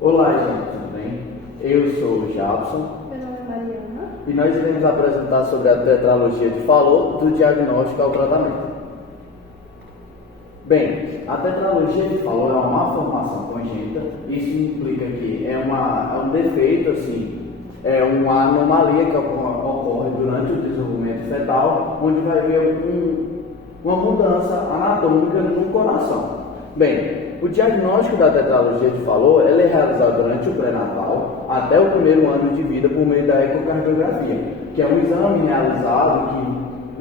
Olá, gente, tudo bem? Eu sou o Jabson Meu nome é Mariana. e nós iremos apresentar sobre a tetralogia de Fallot, do diagnóstico ao tratamento. Bem, a tetralogia de Fallot é uma malformação congênita. Isso implica que é um defeito, é uma anomalia que ocorre durante o desenvolvimento fetal, onde vai haver uma mudança anatômica no coração. Bem, o diagnóstico da tetralogia de Fallot é realizado durante o pré-natal até o primeiro ano de vida por meio da ecocardiografia, que é um exame realizado que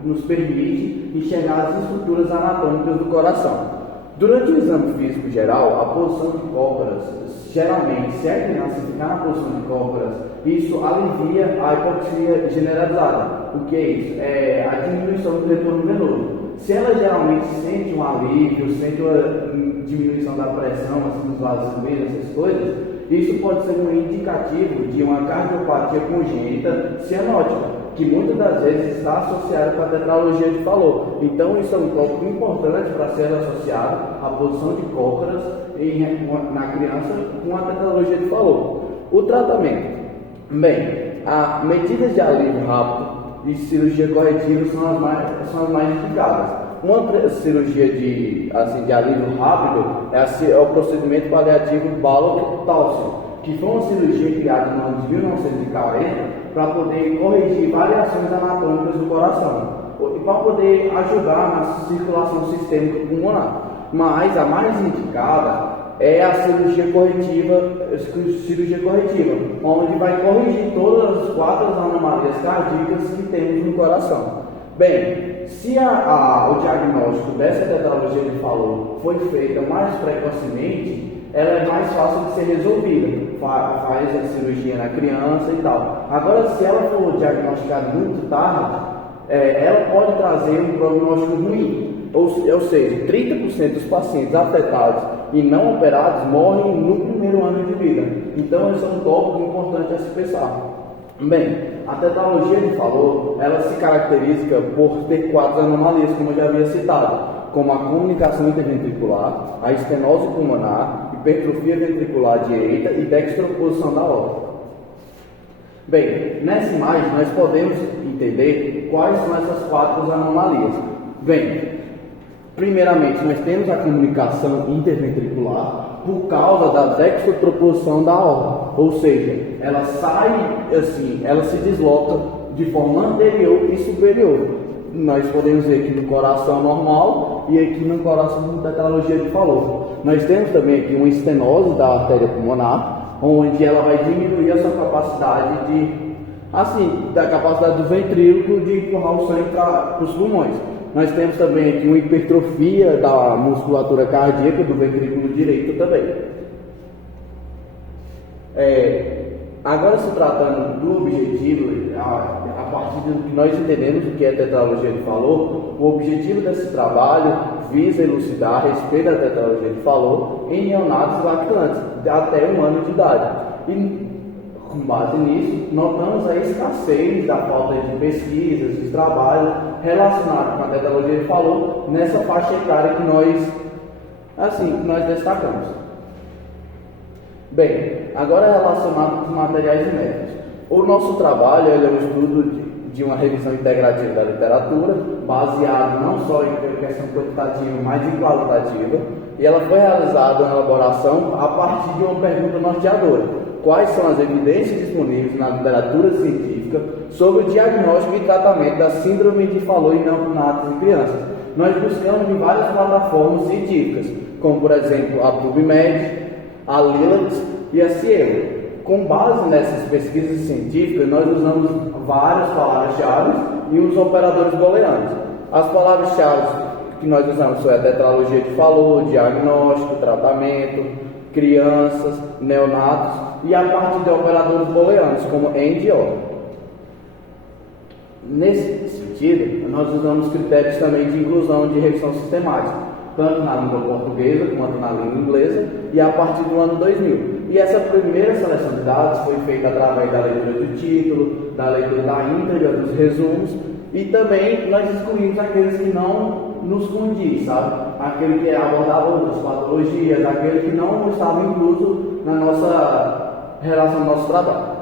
nos permite enxergar as estruturas anatômicas do coração. Durante o exame físico geral, a posição de cócoras, geralmente, se a criança ficar na posição de cócoras, isso alivia a hipoxia generalizada. O que é isso? É a diminuição do retorno venoso. Se ela geralmente sente um alívio, sente uma diminuição da pressão, assim, nos vasos sanguíneos, essas coisas, isso pode ser um indicativo de uma cardiopatia congênita cianótica, que muitas das vezes está associada com a tetralogia de Fallot. Então, isso é um tópico importante para ser associado à posição de cócoras na criança com a tetralogia de Fallot. O tratamento. Bem, as medidas de alívio rápido e cirurgia corretiva são as mais indicadas. Uma cirurgia de alívio rápido é o procedimento paliativo Ballock-Towson, que foi uma cirurgia criada no ano de 1940 para poder corrigir variações anatômicas do coração e para poder ajudar na circulação sistêmica pulmonar. Mas a mais indicada é a cirurgia corretiva, onde vai corrigir todas as 4 anomalias cardíacas que temos no coração. Bem, se o diagnóstico dessa tetralogia de Fallot foi feita mais precocemente, ela é mais fácil de ser resolvida. Faz a cirurgia na criança e tal. Agora, se ela for diagnosticada muito tarde, ela pode trazer um prognóstico ruim. Ou seja, 30% dos pacientes afetados e não operados morrem no primeiro ano de vida. Então, esse é um tópico importante a se pensar. Bem, a tetralogia de Fallot, ela se caracteriza por ter 4 anomalias, como eu já havia citado, como a comunicação interventricular, a estenose pulmonar, hipertrofia ventricular direita e dextroposição da aorta. Bem, nessa imagem nós podemos entender quais são essas 4 anomalias. Bem, primeiramente nós temos a comunicação interventricular por causa da dextroposição da aorta, ou seja, ela ela se desloca de forma anterior e superior. Nós podemos ver aqui no coração normal e aqui no coração da tetralogia de Fallot. Nós temos também aqui uma estenose da artéria pulmonar, onde ela vai diminuir a sua capacidade da capacidade do ventrículo de empurrar o sangue para os pulmões. Nós temos também aqui uma hipertrofia da musculatura cardíaca do ventrículo direito também. Agora, se tratando do objetivo, a partir do que nós entendemos o que é tetralogia de Fallot, o objetivo desse trabalho visa elucidar a respeito da tetralogia de Fallot em neonatos lactantes até 1 ano de idade. E, com base nisso, notamos a escassez da falta de pesquisas, de trabalhos relacionados com a tetralogia de Fallot nessa faixa etária que nós destacamos. Bem, agora relacionado com os materiais e métodos. O nosso trabalho é um estudo de uma revisão integrativa da literatura, baseado não só em questão quantitativa, mas em qualitativa, e ela foi realizada uma elaboração a partir de uma pergunta norteadora: quais são as evidências disponíveis na literatura científica sobre o diagnóstico e tratamento da síndrome de Fallot em neonatos e crianças? Nós buscamos em várias plataformas científicas, como por exemplo a PubMed, a Lilacs e a Cielo. Com base nessas pesquisas científicas, nós usamos várias palavras-chave e os operadores booleanos. As palavras-chave que nós usamos são a tetralogia de Fallot, diagnóstico, tratamento, crianças, neonatos e a parte de operadores booleanos, como AND e OR. Nesse sentido, nós usamos critérios também de inclusão de revisão sistemática, tanto na língua portuguesa quanto na língua inglesa, e a partir do ano 2000. E essa primeira seleção de dados foi feita através da leitura do título, da leitura da íntegra, dos resumos, e também nós excluímos aqueles que não nos condiz, sabe? aquele que abordava outras patologias, aquele que não estava incluso na nossa relação do nosso trabalho.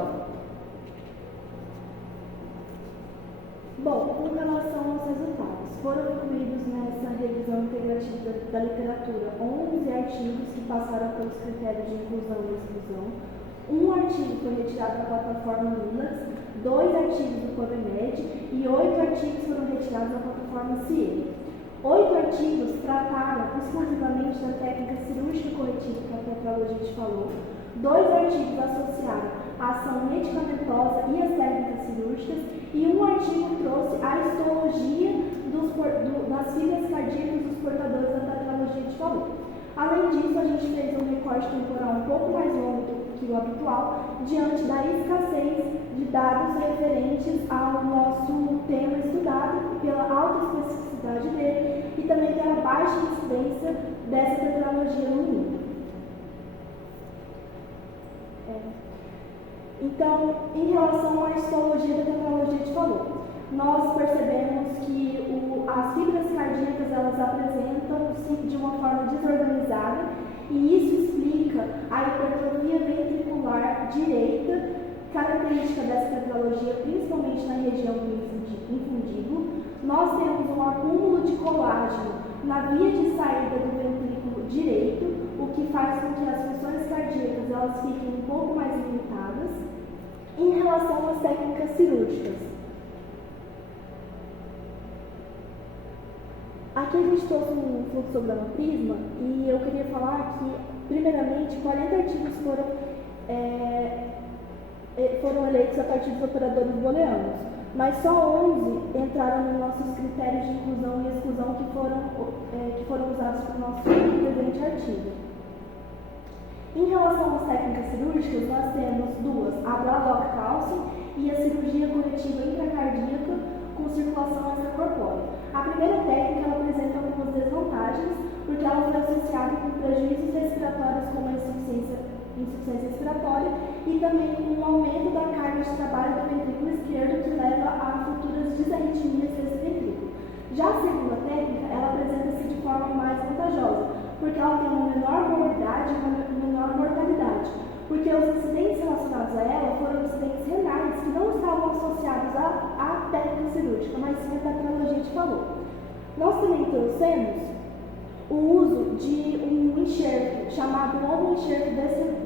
Bom, com relação aos resultados, foram incluídos nessa revisão integrativa da literatura 11 artigos que passaram pelos critérios de inclusão e exclusão. Um artigo foi retirado da plataforma Linux, 2 artigos do PubMed e 8 artigos foram retirados da plataforma CIE. 8 artigos trataram exclusivamente da técnica cirúrgica corretiva que a tetralogite falou. 2 artigos associaram a ação medicamentosa e as técnicas cirúrgicas, e um artigo trouxe a histologia das fibras cardíacas dos portadores da tetralogite falou. Além disso, a gente fez um recorte temporal um pouco mais longo que o habitual, diante da escassez de dados referentes ao nosso tema estudado, pela alta especificidade dele e também pela baixa incidência dessa tetralogia no mundo. Então, em relação à histologia da tetralogite falou, nós percebemos que as fibras cardíacas elas apresentam-se de uma forma desorganizada, e isso explica a hipertrofia ventricular direita, característica dessa tetralogia, principalmente na região do infundíbulo. Nós temos um acúmulo de colágeno na via de saída do ventrículo direito, o que faz com que as funções cardíacas elas fiquem um pouco mais limitadas. Em relação às técnicas cirúrgicas, aqui a gente trouxe um fluxograma prisma e eu queria falar que, primeiramente, 40 artigos foram eleitos a partir dos operadores booleanos, mas só 11 entraram nos nossos critérios de inclusão e exclusão que foram usados para o nosso presente artigo. Em relação às técnicas cirúrgicas, nós temos 2, a Blalock Calcium e a cirurgia corretiva intracardíaca com circulação extracorpórea. A primeira técnica ela apresenta algumas desvantagens, porque ela foi associada com prejuízos respiratórios como a insuficiência respiratória e também com um aumento da carga de trabalho do ventrículo esquerdo, que leva a futuras disarritmias desse ventrículo. Já a segunda técnica, ela apresenta-se de forma mais vantajosa, porque ela tem uma menor morbidade e uma menor mortalidade, porque os acidentes relacionados a ela foram acidentes renais que não estavam associados à técnica cirúrgica, mas sim a tetralogite falou. Nós também trouxemos o uso de um enxerto chamado novo enxerto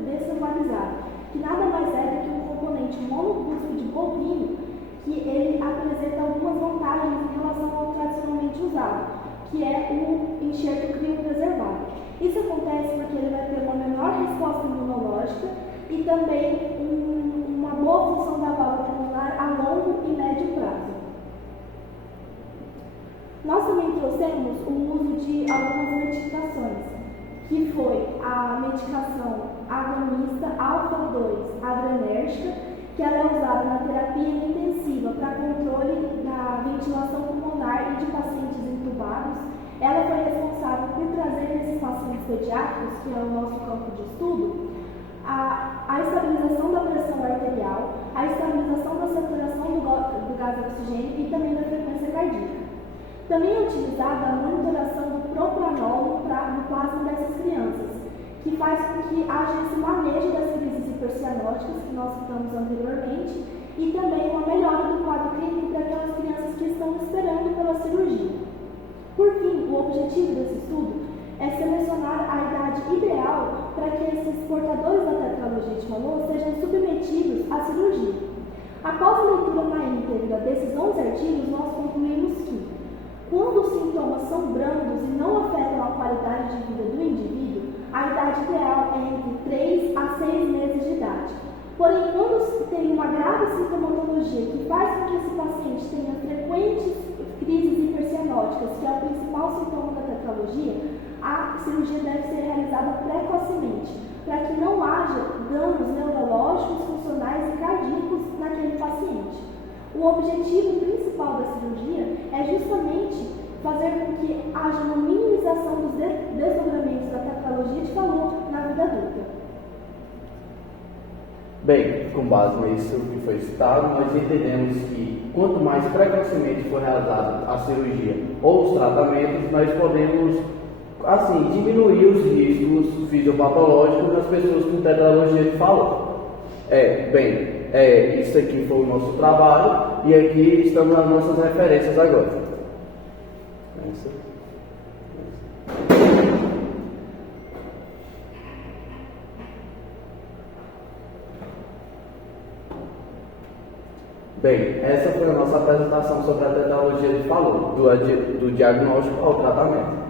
descentralizado, que nada mais é do que um componente monocúspide bovino, que ele apresenta algumas vantagens em relação ao tradicionalmente usado, que é o enxerto criopreservado. Isso acontece porque ele vai ter uma menor resposta imunológica e também uma boa função da válvula pulmonar a longo e médio prazo. Nós também trouxemos o uso de algumas medicações, que foi a medicação agonista alfa-2 adrenérgica, que ela é usada na terapia intensiva para controle da ventilação pulmonar e de pacientes entubados. Ela foi responsável por trazer nesses pacientes pediátricos, que é o nosso campo de estudo, a estabilização da pressão arterial, a estabilização da saturação do gás oxigênio e também da frequência cardíaca. Também é utilizada a monitoração do propranolol no plasma dessas crianças, que faz com que haja esse manejo das crises hipercianóticas que nós citamos anteriormente e também uma melhora do quadro clínico daquelas crianças que estão esperando pela cirurgia. Por fim, o objetivo desse estudo é selecionar a idade ideal para que esses portadores da tetralogite falou sejam submetidos à cirurgia. Após a leitura na íntegra desses 11 artigos, nós concluímos que, quando os sintomas são brandos e não afetam a qualidade de vida do indivíduo, a idade ideal é entre 3 a 6 meses de idade. Porém, quando tem uma grave sintomatologia que faz com que esse paciente tenha frequentes crises hipercianóticas, que é o principal sintoma da tetralogia, a cirurgia deve ser realizada precocemente, para que não haja danos neurológicos, funcionais e cardíacos naquele paciente. O objetivo principal da cirurgia é justamente fazer com que haja uma minimização dos desdobramentos da tetralogite falou na vida adulta. Bem, com base nisso que foi citado, nós entendemos que quanto mais precocemente for realizada a cirurgia ou os tratamentos, nós podemos assim, diminuir os riscos fisiopatológicos nas pessoas com tetralogia de Fallot. Isso aqui foi o nosso trabalho e aqui estamos nas nossas referências agora. Bem, essa foi a nossa apresentação sobre a tetralogia de Fallot, do diagnóstico ao tratamento.